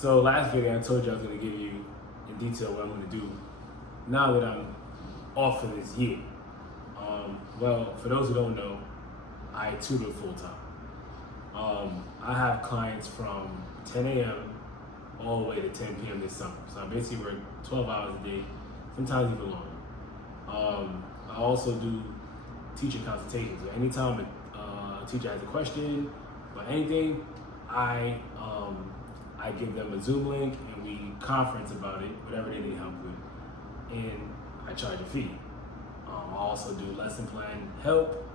So last video I told you I was going to give you in detail what I'm going to do now that I'm off for this year. Well, for those who don't know, I tutor full time. I have clients from 10 a.m. all the way to 10 p.m. this summer. So I basically work 12 hours a day, sometimes even longer. I also do teacher consultations. So anytime a teacher has a question about anything, I give them a Zoom link and we conference about it, whatever they need help with, and I charge a fee. I also do lesson plan help,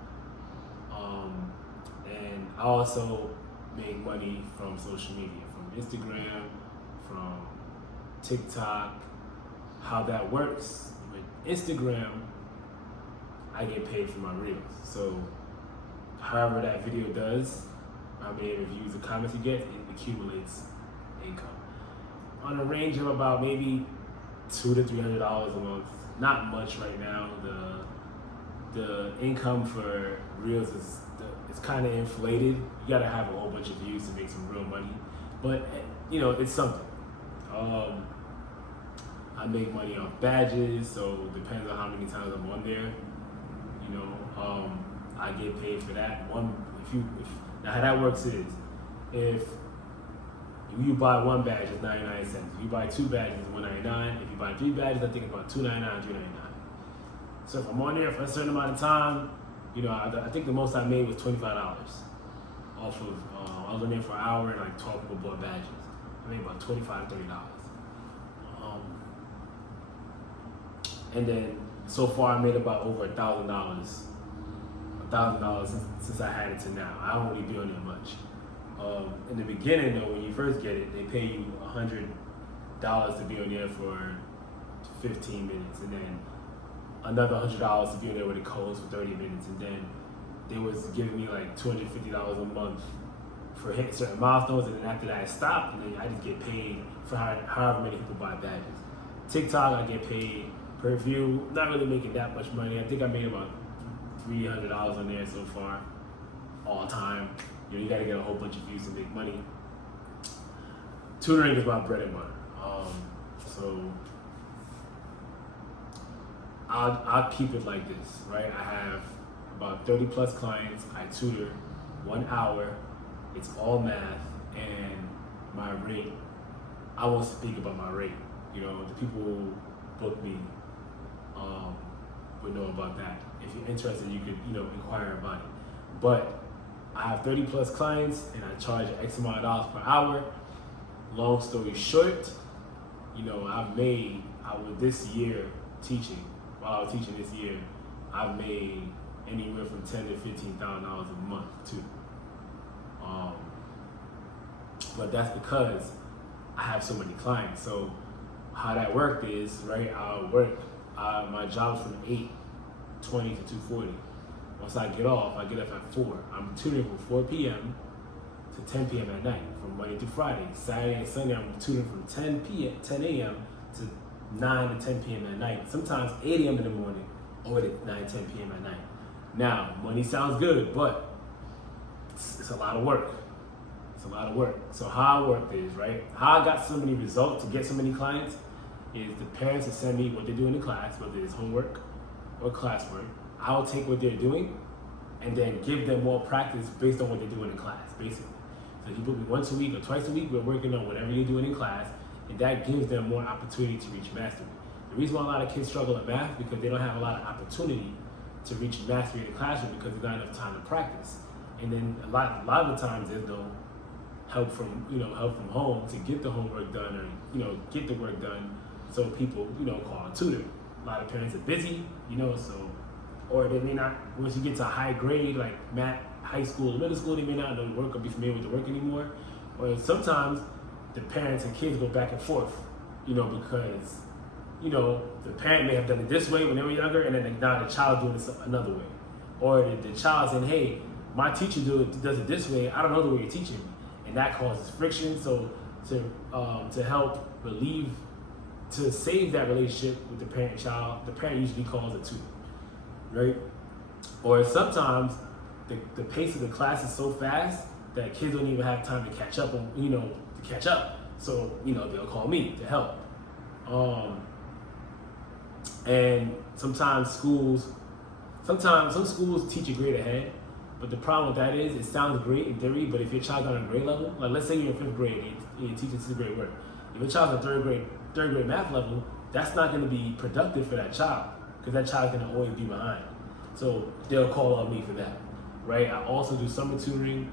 and I also make money from social media, from Instagram, from TikTok. How that works with Instagram, I get paid for my reels. So however that video does, how many reviews and comments you get, it accumulates income on a range of about maybe $200 to $300 a month. Not much right now. The income for reels is kind of inflated. You gotta have a whole bunch of views to make some real money, but you know, it's something. I make money off badges, so it depends on how many times I'm on there. You know, I get paid for that. Now how that works is, if you buy one badge, it's 99 cents. If you buy two badges, it's $1.99. If you buy three badges, I think it's about $2.99, $3.99. So if I'm on there for a certain amount of time, you know, I think the most I made was $25 off of. I was on there for an hour and like 12 people bought badges. I made about $25 to $30. And then so far I made about over $1,000 since I had it to now. I don't really be on there much. In the beginning though, when you first get it, they pay you $100 to be on there for 15 minutes, and then another $100 to be on there with a codes for 30 minutes, and then they was giving me like $250 a month for hitting certain milestones, and then after that I stopped, and then I just get paid for however many people buy badges. TikTok, I get paid per view. Not really making that much money. I think I made about $300 on there so far, all time. You know, you gotta get a whole bunch of views to make money. Tutoring is my bread and butter. So I'll keep it like this, right? I have about 30 plus clients. I tutor 1 hour. It's all math, and my rate, I won't speak about my rate. You know, the people who book me would know about that. If you're interested, you could, you know, inquire about it. But I have 30 plus clients and I charge X amount of dollars per hour. Long story short, you know, this year teaching, while I was teaching this year, I've made anywhere from $10,000 to $15,000 a month too. But that's because I have so many clients. So how that worked is, right, I'll work, my job's from 8:20 to 2:40. Once I get off, I get up at 4. I'm tutoring from 4 p.m. to 10 p.m. at night, from Monday through Friday. Saturday and Sunday, I'm tutoring from 10 a.m. to 9 to 10 p.m. at night. Sometimes 8 a.m. in the morning, or to 9, 10 p.m. at night. Now, money sounds good, but it's a lot of work. It's a lot of work. So how I work is, right, how I got so many results to get so many clients is the parents will send me what they're doing in class, whether it's homework or classwork. I'll take what they're doing and then give them more practice based on what they're doing in class, basically. So if you book me once a week or twice a week, we're working on whatever you're doing in class, and that gives them more opportunity to reach mastery. The reason why a lot of kids struggle at math because they don't have a lot of opportunity to reach mastery in the classroom because there's not enough time to practice. And then a lot of the times there's no help from home to get the homework done or, you know, get the work done. So people, you know, call a tutor. A lot of parents are busy, you know, so, or they may not, once you get to a high grade, like math, high school, middle school, they may not know the work or be familiar with the work anymore. Or sometimes the parents and kids go back and forth, you know, because, you know, the parent may have done it this way when they were younger, and then now the child doing it another way. Or the child saying, hey, my teacher does it this way, I don't know the way you're teaching me. And that causes friction. So to help relieve, to save that relationship with the parent and child, the parent usually calls a tutor, right? Or sometimes the pace of the class is so fast that kids don't even have time to catch up on, you know, to catch up. So, they'll call me to help. And sometimes some schools teach a grade ahead, but the problem with that is it sounds great in theory, but if your child's on a grade level, like let's say you're in 5th grade and you're teaching 6th grade work, if your child's at third grade math level, that's not going to be productive for that child because that child's going to always be behind. So they'll call on me for that, right? I also do summer tutoring,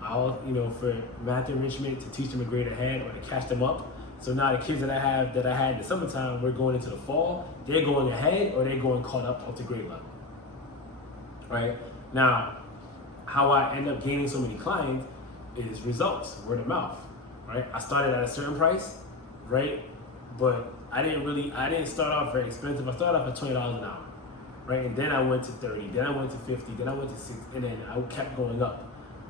for math enrichment to teach them a grade ahead or to catch them up. So now the kids that I had in the summertime, we're going into the fall, they're going ahead or they're going caught up to grade level, right? Now, how I end up gaining so many clients is results, word of mouth, right? I started at a certain price, right? But I didn't start off very expensive. I started off at $20 an hour, right? And then I went to 30, then I went to 50, then I went to 60, and then I kept going up.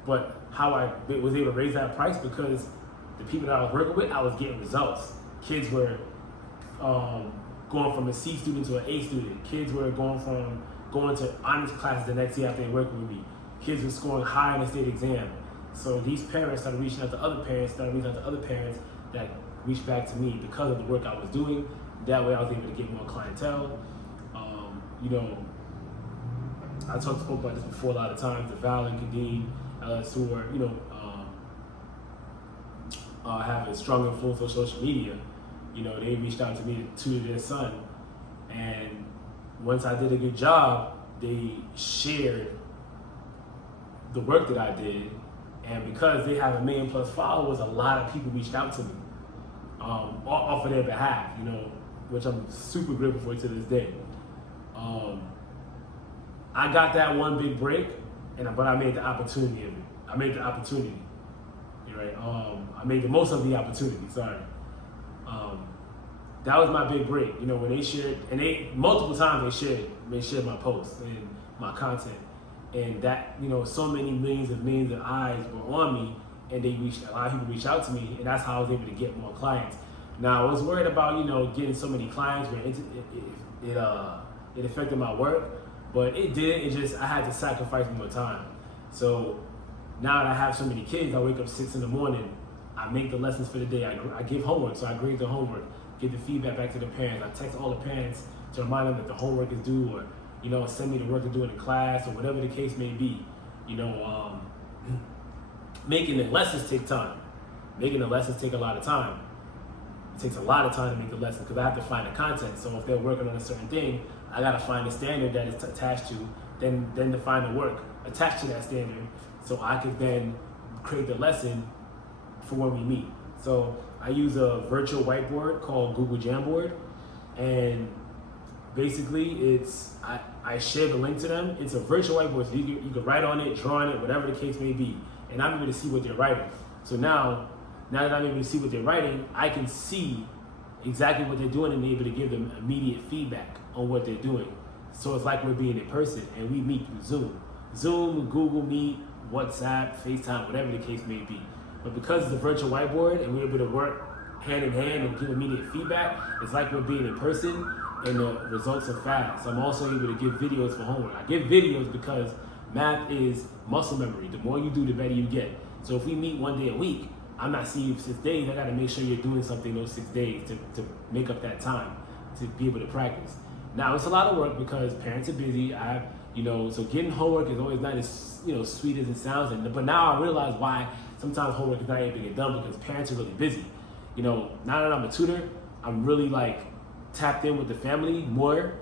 But how I was able to raise that price because the people that I was working with, I was getting results. Kids were going from a C student to an A student. Kids were going to honors classes the next year after they working with me. Kids were scoring high in the state exam. So these parents started reaching out to other parents, that reached back to me because of the work I was doing. That way I was able to get more clientele. I spoke about this before a lot of times, the Val and Kadeem, who are, have a strong influence on social media. They reached out to me to tutor their son. And once I did a good job, they shared the work that I did. And because they have 1 million+ followers, a lot of people reached out to me off of their behalf, which I'm super grateful for to this day. I got that one big break, but I made the opportunity of it. I made the opportunity, right? I made the most of the opportunity, sorry. That was my big break, when they shared, and multiple times they shared my posts and my content. And that, so many millions of eyes were on me, and a lot of people reached out to me, and that's how I was able to get more clients. Now, I was worried about, getting so many clients where it affected my work, but it did. I had to sacrifice more time. So now that I have so many kids, I wake up 6 in the morning, I make the lessons for the day, I give homework, so I grade the homework, give the feedback back to the parents, I text all the parents to remind them that the homework is due, or send me the work to do in the class, or whatever the case may be. Making the lessons take time. Making the lessons take a lot of time. It takes a lot of time to make the lessons because I have to find the content. So if they're working on a certain thing, I gotta find the standard that it's attached to, then define the work attached to that standard, so I could then create the lesson for when we meet. So I use a virtual whiteboard called Google Jamboard, and basically I share the link to them. It's a virtual whiteboard, so you can write on it, draw on it, whatever the case may be, and I'm able to see what they're writing. So now that I'm able to see what they're writing, I can see exactly what they're doing and be able to give them immediate feedback on what they're doing. So it's like we're being in person, and we meet through Zoom, Google Meet, WhatsApp, FaceTime, whatever the case may be. But because it's a virtual whiteboard and we're able to work hand in hand and give immediate feedback, it's like we're being in person, and the results are fast. I'm also able to give videos for homework. I give videos because math is muscle memory. The more you do, the better you get. So if we meet 1 day a week, I'm not seeing you for 6 days. I got to make sure you're doing something those 6 days to make up that time to be able to practice. Now it's a lot of work because parents are busy. So getting homework is always not as sweet as it sounds. But now I realize why sometimes homework is not able to get done, because parents are really busy. Now that I'm a tutor, I'm really tapped in with the family more,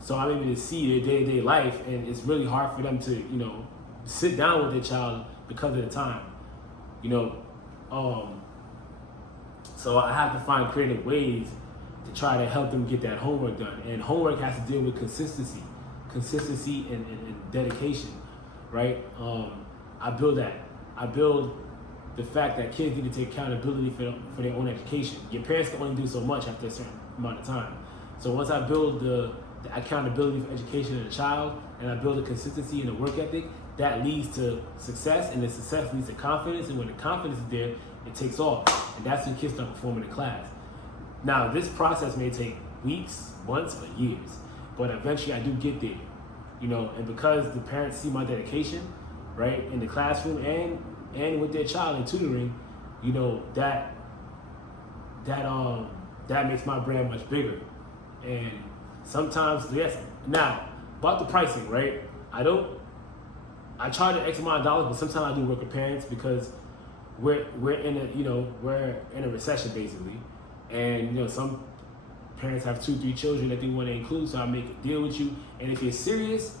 so I'm able to see their day-to-day life, and it's really hard for them to sit down with their child because of the time. So I have to find creative ways to try to help them get that homework done. And homework has to deal with consistency and dedication, right? I build that. I build the fact that kids need to take accountability for their own education. Your parents can only do so much after a certain amount of time. So once I build the accountability for education in a child, and I build the consistency and the work ethic, that leads to success, and the success leads to confidence, and when the confidence is there, it takes off, and that's when kids start performing in class. Now, this process may take weeks, months, or years, but eventually I do get there, and because the parents see my dedication, right, in the classroom and with their child in tutoring, that that makes my brand much bigger. And sometimes, yes. Now about the pricing, right? I charge an X amount of dollars, but sometimes I do work with parents because we're in a recession basically, and some parents have 2-3 children that they want to include, so I make a deal with you. And if you're serious,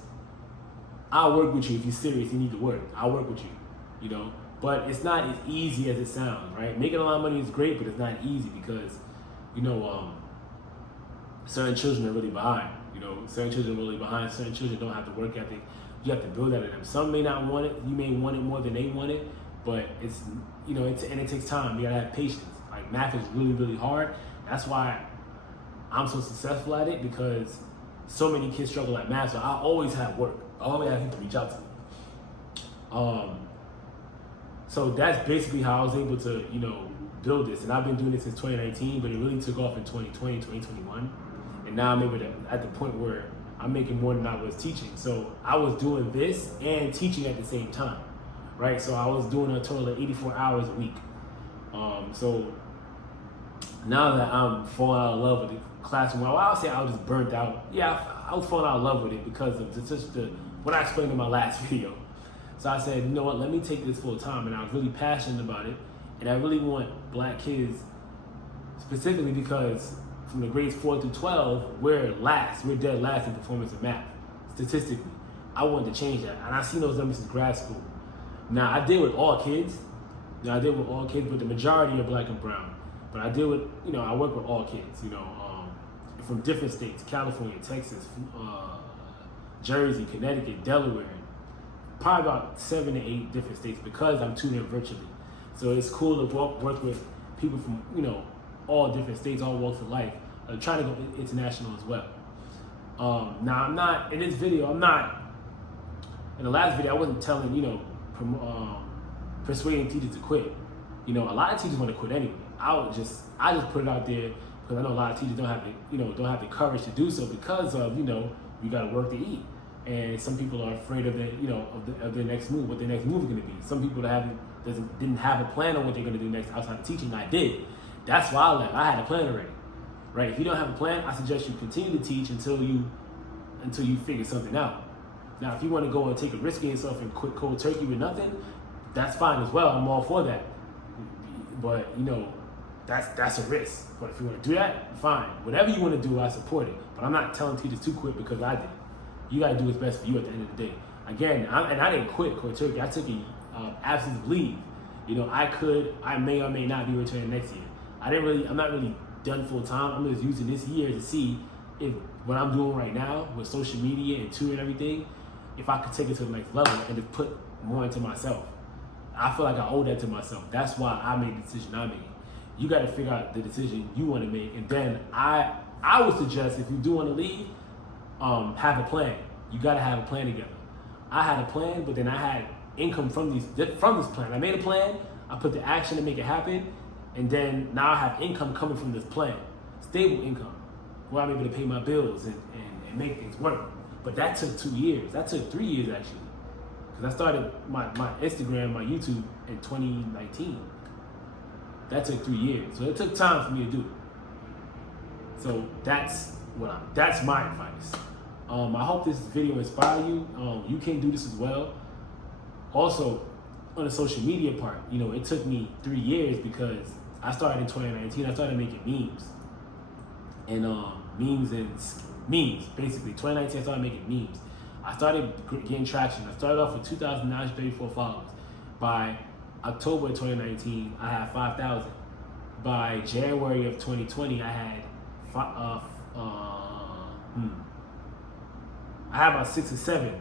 I'll work with you. If you're serious, you need to work, I'll work with you. But it's not as easy as it sounds, right? Making a lot of money is great, but it's not easy because certain children are really behind. Certain children are really behind. Certain children don't have the work ethic. You have to build that in them. Some may not want it. You may want it more than they want it, but it's and it takes time. You gotta have patience. Like math is really, really hard. That's why I'm so successful at it, because so many kids struggle at math. So I always have work. I always have people reach out to me. So that's basically how I was able to build this. And I've been doing this since 2019, but it really took off in 2020, 2021. And now I'm able to, at the point where I'm making more than I was teaching. So I was doing this and teaching at the same time, right? So I was doing a total of 84 hours a week. So now that I'm falling out of love with the classroom, well, I would say I was just burnt out. Yeah, I was falling out of love with it because of what I explained in my last video. So I said, you know what, let me take this full time. And I was really passionate about it. And I really want black kids, specifically because from the grades 4 through 12, we're dead last in performance of math, statistically. I wanted to change that. And I've seen those numbers since grad school. Now, I deal with all kids. But the majority are black and brown. But I deal with, I work with all kids, from different states: California, Texas, Jersey, Connecticut, Delaware, probably about 7 to 8 different states, because I'm tutoring virtually. So it's cool to work with people from, all different states, all walks of life. I'm trying to go international as well. Now I'm not, in this video, in the last video, I wasn't telling, persuading teachers to quit. A lot of teachers want to quit anyway. I just put it out there because I know a lot of teachers don't have the courage to do so because of, you got to work to eat. And some people are afraid of of their next move, what their next move is going to be. Some people didn't have a plan on what they're going to do next outside of teaching. I did. That's why I left. I had a plan already, right? If you don't have a plan, I suggest you continue to teach until you figure something out. Now, if you want to go and take a risk on yourself and quit cold turkey with nothing, that's fine as well. I'm all for that. But that's a risk. But if you want to do that, fine. Whatever you want to do, I support it. But I'm not telling teachers to quit because I did. You got to do what's best for you at the end of the day. Again, I didn't quit cold turkey. I took an absence of leave. I may or may not be returning next year. I'm not really done full time. I'm just using this year to see if what I'm doing right now with social media and touring and everything, if I could take it to the next level and just put more into myself. I feel like I owe that to myself. That's why I made the decision I made. You got to figure out the decision you want to make, and then I would suggest, if you do want to leave, have a plan. You got to have a plan together. I had a plan, but then I had income from this plan. I made a plan, I put the action to make it happen, and then now I have income coming from this plan, stable income, where I'm able to pay my bills and make things work. But that took 2 years. That took 3 years actually, because I started my Instagram, my YouTube in 2019. That took 3 years, so it took time for me to do it. So that's my advice. I hope this video inspires you. You can do this as well. Also, on the social media part, it took me 3 years because I started in 2019. I started making memes. And memes, basically. 2019, I started making memes. I started getting traction. I started off with 2,934 followers. By October 2019, I had 5,000. By January of 2020, I had about 6 or 7.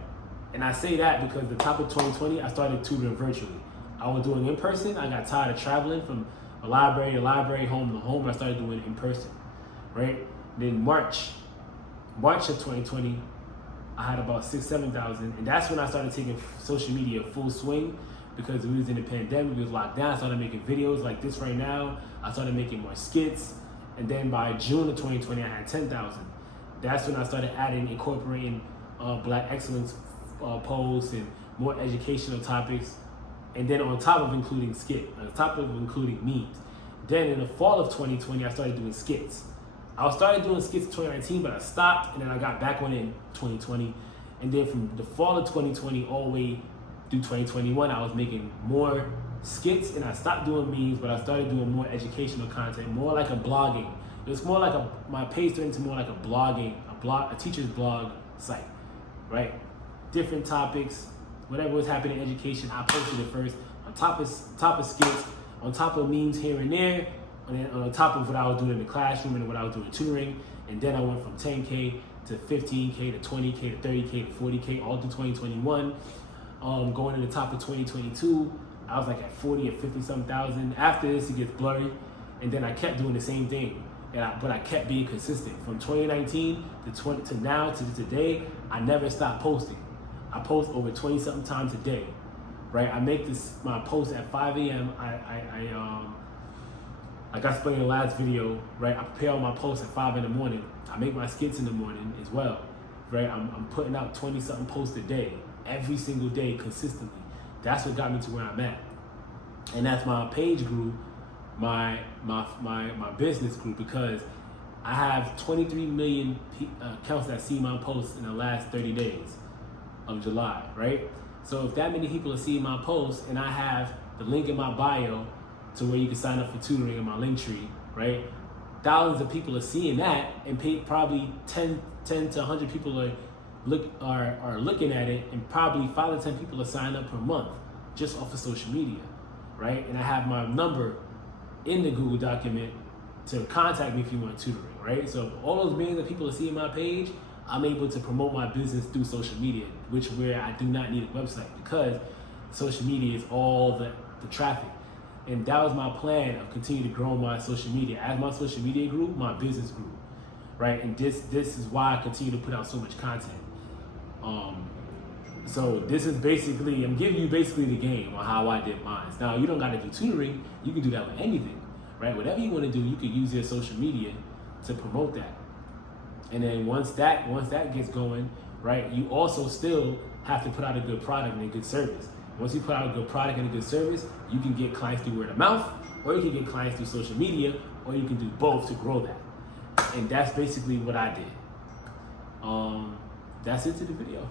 And I say that because the top of 2020, I started tutoring virtually. I was doing in person. I got tired of traveling from a library to library, home to home. I started doing it in person, right? Then March of 2020, I had about 7,000. And that's when I started taking social media full swing, because we was in the pandemic, we was locked down. I started making videos like this right now. I started making more skits. And then by June of 2020, I had 10,000. That's when I started incorporating Black excellence posts and more educational topics. And then on top of including skit, on top of including memes. Then in the fall of 2020, I started doing skits. I started doing skits in 2019, but I stopped, and then I got back on it in 2020. And then from the fall of 2020 all the way through 2021, I was making more skits, and I stopped doing memes, but I started doing more educational content, more like a blogging. It was more like my page turned into more like a teacher's blog site, right? Different topics, whatever was happening in education, I posted it first. On top of skits, on top of memes here and there, and then on top of what I was doing in the classroom and what I was doing tutoring. And then I went from 10K to 15K to 20K to 30K to 40K all through 2021. Going to the top of 2022, I was like at 40 or 50 some thousand. After this, it gets blurry. And then I kept doing the same thing. But I kept being consistent. From 2019 to now to today, I never stopped posting. I post over 20 something times a day, right? I make my post at 5 a.m. Like I explained in the last video, right? I prepare all my posts at 5 in the morning. I make my skits in the morning as well, right? I'm putting out 20 something posts a day, every single day, consistently. That's what got me to where I'm at. And as my page grew, my business grew, because I have 23 million accounts that see my posts in the last 30 days of July, right? So if that many people are seeing my posts, and I have the link in my bio to where you can sign up for tutoring in my link tree, right? Thousands of people are seeing that, and probably 10 to 100 people are looking at it, and probably 5 to 10 people are signing up per month just off of social media, right? And I have my number in the Google document to contact me if you want tutoring, right? So if all those millions of people are seeing my page, I'm able to promote my business through social media, where I do not need a website, because social media is all the traffic. And that was my plan of continuing to grow my social media. As my social media grew, my business grew, right? And this is why I continue to put out so much content. So this is basically, I'm giving you basically the game on how I did mine. Now, you don't got to do tutoring. You can do that with anything, right? Whatever you want to do, you can use your social media to promote that. And then once that gets going, right, you also still have to put out a good product and a good service. Once you put out a good product and a good service, you can get clients through word of mouth, or you can get clients through social media, or you can do both to grow that. And that's basically what I did. That's it to the video.